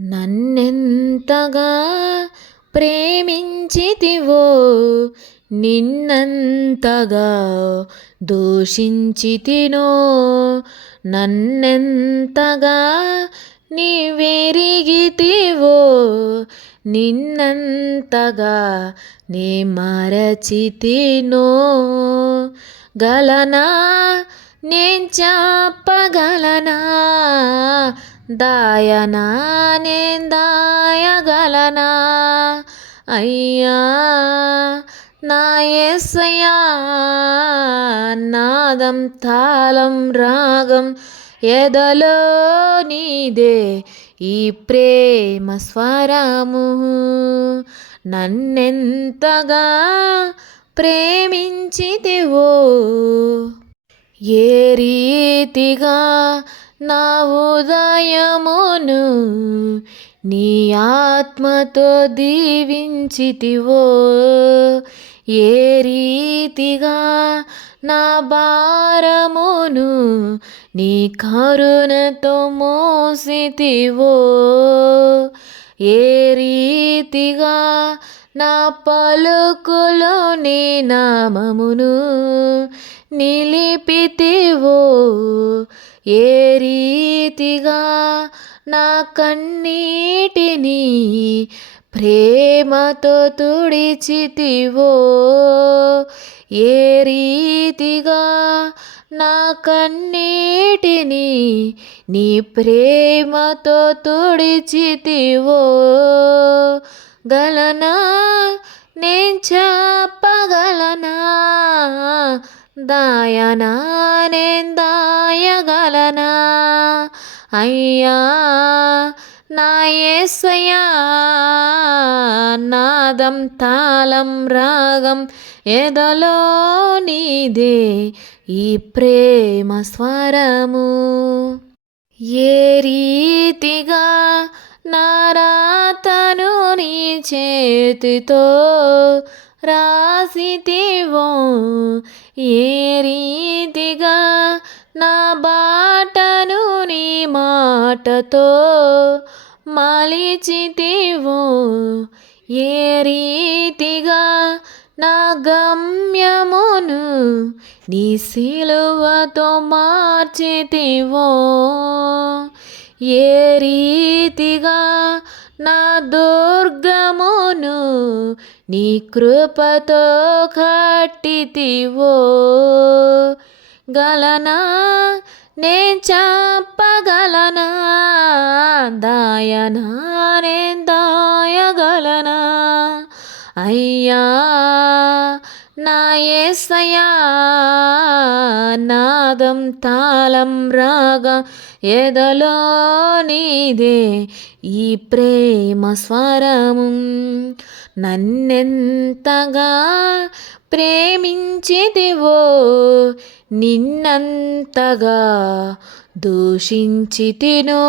నన్నెంతగా ప్రేమించితివో నిన్నంతగా దూషించితినో. నన్నెంతగా నీవెరిగితివో నిన్నంతగా నీ మరచితినో గలనా నేను చెప్పగలనా దాయనా నేను దాయగలనా? అయ్యా నా ఎస్సయ్యా నాదం తాళం రాగం ఎదలో నీదే ఈ ప్రేమ స్వరము. నన్నెంతగా ప్రేమించితివో ఏ రీతిగా నా ఉదయమును నీ ఆత్మతో దీవించితివో. ఏ రీతిగా నా భారమును నీ కరుణతో మోసితివో. ఏ రీతిగా నా పలుకులో నీ నామమును నిలిపితివో. ఏ రీతిగా నా కన్నీటిని ప్రేమతో తుడిచితివో ఏ రీతిగా నా కన్నీటిని నీ ప్రేమతో తుడిచితివో గలనా నేను చెప్పగలనా? దాయనా నేను దాయగలనా అయ్యా నా ఏసయ్యా నాదం తాళం రాగం ఎదలో నీదే ఈ ప్రేమ స్వరము. ఏ రీతిగా నారాతను నీ చేతితో రాసితివో ఏ రీతిగా నా బాటను నీ మాటతో మలిచితివో ఏ రీతిగా నా గమ్యమును నీ సిలువతో మార్చితివో ఏ రీతిగా నా దుర్గమును నీ కృపతో కట్టితివో. గలనా నే చెప్పగలనా? దాయనా నే దాయగలనా? అయ్యా నా ఏసయా నాదం తాళం రాగా ఎదలో నీదే ఈ ప్రేమ స్వరము. నన్నెంతగా ప్రేమించితివో నిన్నంతగా దూషించితినో.